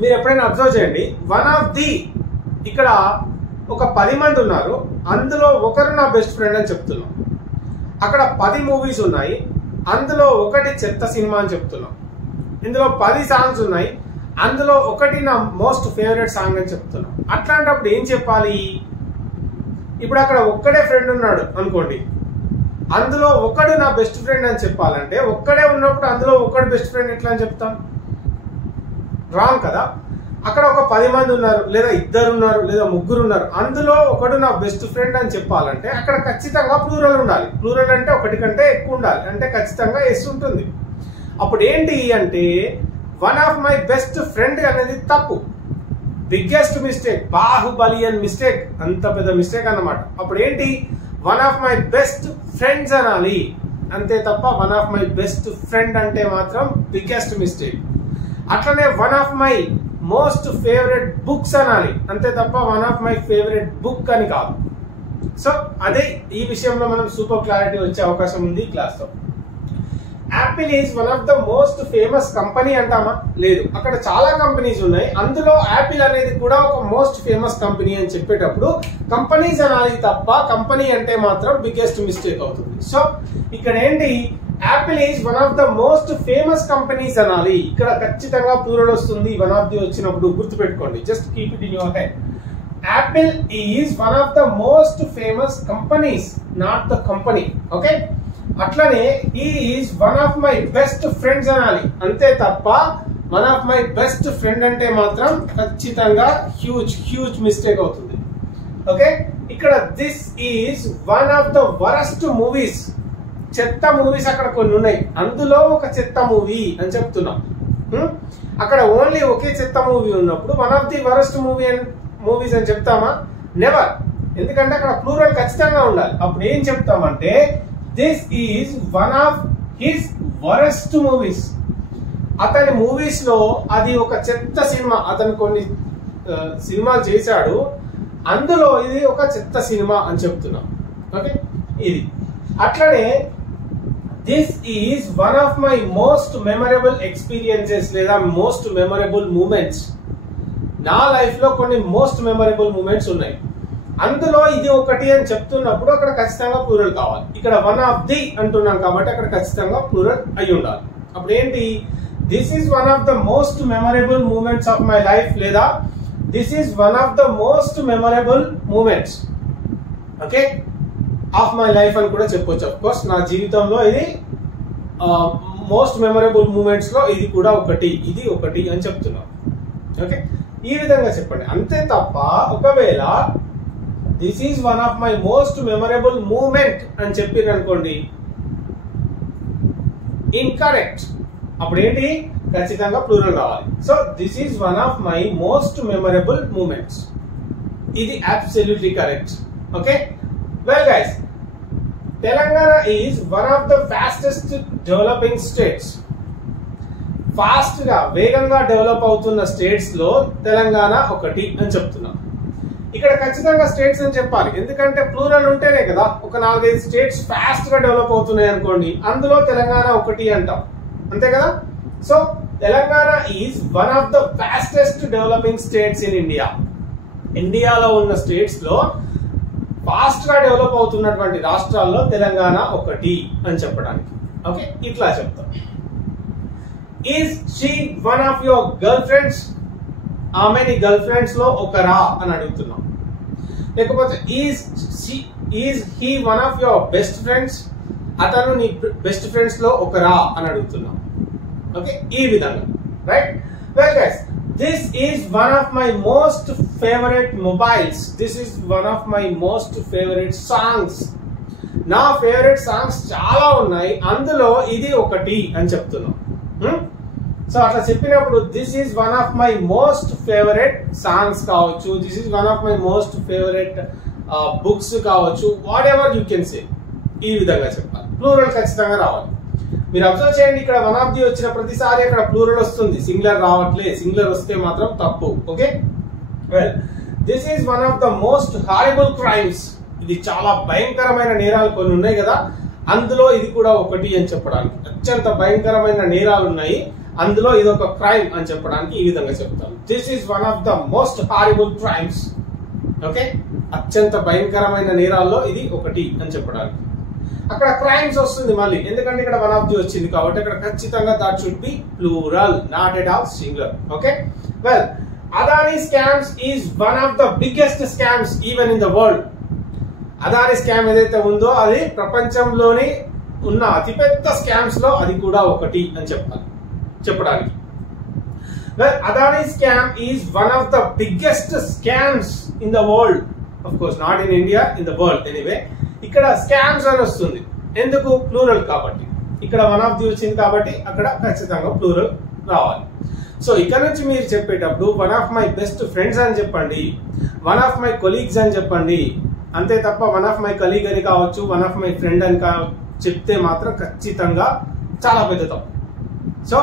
మీరు ఎప్పుడైనా అబ్జర్వ్ చేయండి, వన్ ఆఫ్ ది ఇక్కడ ఒక 10 మంది ఉన్నారు, అందులో ఒకరు నా బెస్ట్ ఫ్రెండ్ అని చెప్తున్నాం. అక్కడ 10 మూవీస్ ఉన్నాయి, అందులో ఒకటి చెత్త సినిమా అని చెప్తున్నాం. ఇందులో 10 సాంగ్స్ ఉన్నాయి, అందులో ఒకటి నా మోస్ట్ ఫేవరెట్ సాంగ్ అని చెప్తున్నాం. అట్లాంటప్పుడు ఏం చెప్పాలి? ఇప్పుడు అక్కడ ఒక్కడే ఫ్రెండ్ ఉన్నాడు అనుకోండి, అందులో ఒకడు నా బెస్ట్ ఫ్రెండ్ అని చెప్పాలంటే ఒక్కడే ఉన్నప్పుడు అందులో ఒకడు బెస్ట్ ఫ్రెండ్ ఎట్లా అని చెప్తాం? రాంగ్ కదా. అక్కడ ఒక 10 మంది ఉన్నారు, లేదా 2 ఉన్నారు, లేదా 3 ఉన్నారు, అందులో ఒకడు నా బెస్ట్ ఫ్రెండ్ అని చెప్పాలంటే అక్కడ ఖచ్చితంగా ప్లూరల్ ఉండాలి. ప్లూరల్ అంటే ఒకటి కంటే ఎక్కువ ఉండాలి, అంటే ఖచ్చితంగా ఎస్ ఉంటుంది. అప్పుడు ఏంటి అంటే one of my best friend అనేది తప్పు, బిగ్గెస్ట్ మిస్టేక్, బాహుబలియన్ మిస్టేక్, అంత పెద్ద మిస్టేక్ అన్నమాట. అప్పుడు ఏంటి? One of my best friends అనాలి అంతే తప్ప one of my best friend అంటే మాత్రం బిగ్గెస్ట్ మిస్టేక్. అట్లనే one of my most favourite books అనాలి అంతే తప్ప one of my favourite book అని కాదు. సో అదే ఈ విషయంలో మనం సూపర్ క్లారిటీ వచ్చే అవకాశం ఉంది ఈ క్లాస్ లో. Apple is one of the most famous company అంటామా? లేదు, అక్కడ చాలా కంపెనీస్ ఉన్నాయి, అందులో యాపిల్ అనేది కూడా ఒక మోస్ట్ ఫేమస్ కంపెనీ అని చెప్పేటప్పుడు కంపెనీస్ అనాలి తప్ప కంపెనీ అంటే మాత్రం బిగ్గెస్ట్ మిస్టేక్ అవుతుంది. సో ఇక్కడ ఏంటి? Apple is one of the most famous companies అనాలి. ఇక్కడ ఖచ్చితంగా ప్లూరల్ వస్తుంది వన్ ఆఫ్ ది వచ్చినప్పుడు, గుర్తుపెట్టుకోండి. Just keep it in your head. Apple is one of the most famous companies, not the company. Okay, అట్లనే he is one of my best friends అనాలి అంతే తప్ప one of my best friend అంటే మాత్రం ఖచ్చితంగా huge mistake అవుతుంది. Okay, ఇక్కడ this is one of the worst movies, చెత్త మూవీస్ అక్కడ కొన్ని ఉన్నాయి, అందులో ఒక చెత్త మూవీ అని చెప్తున్నాం. అక్కడ ఓన్లీ ఒకే చెత్త మూవీ ఉన్నప్పుడు one of the worst movies అని చెప్తామా? నెవర్. ఎందుకంటే అక్కడ ప్లూరల్ ఖచ్చితంగా ఉండాలి. అప్పుడు ఏం చెప్తామంటే this is one of his worst movies. అతని మూవీస్ లో అది ఒక చెత్త సినిమా, అతను కొన్ని సినిమాలు చేశాడు, అందులో ఇది ఒక చెత్త సినిమా అని చెప్తున్నాం. ఓకే, ఇది అట్లనే this is one of my most memorable experiences లేదా మోస్ట్ మెమరబుల్ మూమెంట్స్. నా లైఫ్ లో కొన్ని మోస్ట్ మెమరబుల్ మూమెంట్స్ ఉన్నాయి, అందులో ఇది ఒకటి అని చెప్తున్నప్పుడు అక్కడ ఖచ్చితంగా ప్లూరల్ కావాలి. ఇక్కడ వన్ ఆఫ్ ది అంటున్నాం కాబట్టి అక్కడ ఖచ్చితంగా ప్లూరల్ అయి ఉండాలి. అప్పుడు ఏంటి? This is one of the most memorable moments of my life, లేదా this is one of the most memorable moments okay of my life అని కూడా చెప్పొచ్చు. అఫ్ కోర్స్ నా జీవితంలో ఇది మోస్ట్ మెమరబుల్ మూమెంట్స్ లో ఇది కూడా ఒకటి, ఇది ఒకటి అని చెప్తున్నాం. ఓకే, ఈ విధంగా చెప్పండి అంతే తప్ప ఒకవేళ this is one of my most memorable moment అని చెప్పారు అనుకోండి, ఇన్కరెక్ట్. అప్పుడు ఏంటి? ఖచ్చితంగా ప్లూరల్ రావాలి. So this is one of my most memorable moments, ఇది absolutely correct. Okay, well guys, Telangana is one of the fastest developing states. Fast గా వేగంగా డెవలప్ అవుతున్న స్టేట్స్ లో తెలంగాణ ఒకటి అని చెప్తున్నాం. ఇక్కడ ఖచ్చితంగా స్టేట్స్ అని చెప్పాలి, ఎందుకంటే ప్లూరల్ ఉంటేనే కదా. ఒక 4-5 స్టేట్స్ ఫాస్ట్ గా డెవలప్ అవుతున్నాయి అనుకోండి, అందులో తెలంగాణ ఒకటి అంటాం, అంతే కదా. So Telangana is one of the fastest developing states in India. ఇండియాలో ఉన్న స్టేట్స్ లో ఫాస్ట్ గా డెవలప్ అవుతున్నటువంటి రాష్ట్రాల్లో తెలంగాణ ఒకటి అని చెప్పడానికి. ఓకే, ఇట్లా చెప్తాం. Is she won of your girl friends? ఆమె నీ గర్ల్ ఫ్రెండ్స్ లో ఒకరా అని అడుగుతున్నాం. లేకపోతే is he one of your best friends? అతను నీ బెస్ట్ ఫ్రెండ్స్ లో ఒకరా అని అడుగుతున్నాం. ఓకే, ఈ విధంగా right. Well guys, this is one of my most favourite mobiles. This is one of my most favourite songs. నా ఫేవరెట్ సాంగ్స్ చాలా ఉన్నాయి, అందులో ఇది ఒకటి అని చెప్తున్నాం. సో అట్లా చెప్పినప్పుడు this is one of my most favourite songs కావచ్చు, this is one of my most favourite books కావచ్చు, whatever you can say. ఈ విధంగా చెప్పాలి, ప్లూరల్ ఖచ్చితంగా రావాలి. మీరు అబ్జర్వ్ చేయండి, ఇక్కడ వన్ ఆఫ్ ది వచ్చిన ప్రతిసారి అక్కడ ప్లూరల్ వస్తుంది, సింగులర్ రావట్లే. సింగులర్ వస్తే మాత్రం తప్పు. Okay, well, this is one of the most horrible crimes. ఇది చాలా భయంకరమైన నేరాలు కొన్ని ఉన్నాయి కదా, అందులో ఇది కూడా ఒకటి అని చెప్పడానికి. అత్యంత భయంకరమైన నేరాలు ఉన్నాయి, అందులో ఇది ఒక క్రైమ్ అని చెప్పడానికి ఈ విధంగా చెప్తాను. This is one of the most horrible crimes. Okay, అత్యంత భయంకరమైన నేరాల్లో ఇది ఒకటి అని చెప్పడానికి. అక్కడ క్రైమ్స్ వస్తుంది మళ్ళీ, ఎందుకంటే ఇక్కడ వన్ ఆఫ్ ది వచ్చింది కాబట్టి అక్కడ ఖచ్చితంగా that should be plural, not at all singular. Okay, well, Adani scams is one of the biggest scams even in the world. Adani scam ఏదైతే ఉందో అది ప్రపంచంలోని ఉన్న అతిపెద్ద స్కామ్స్ లో అది కూడా ఒకటి అని చెప్పడానికి. Well, Adani scam is one of the biggest scams in the world. Of course not in India, in the world. Anyway, ఇక్కడ స్కామ్స్ అని వస్తుంది ఎందుకు? ప్లూరల్ కాబట్టి. ఇక్కడ వన్ ఆఫ్ ది వచ్చింది కాబట్టి అక్కడ ఖచ్చితంగా ప్లూరల్ రావాలి. సో ఇక్కడ నుంచి మీరు చెప్పేటప్పుడు one of my best friends అని చెప్పండి, వన్ ఆఫ్ మై కొలీగ్స్ అని చెప్పండి, అంతే తప్ప వన్ ఆఫ్ మై కలీగ్ అని కావచ్చు, వన్ ఆఫ్ మై ఫ్రెండ్ అని చెప్తే మాత్రం ఖచ్చితంగా చాలా పెద్ద తప్పు. సో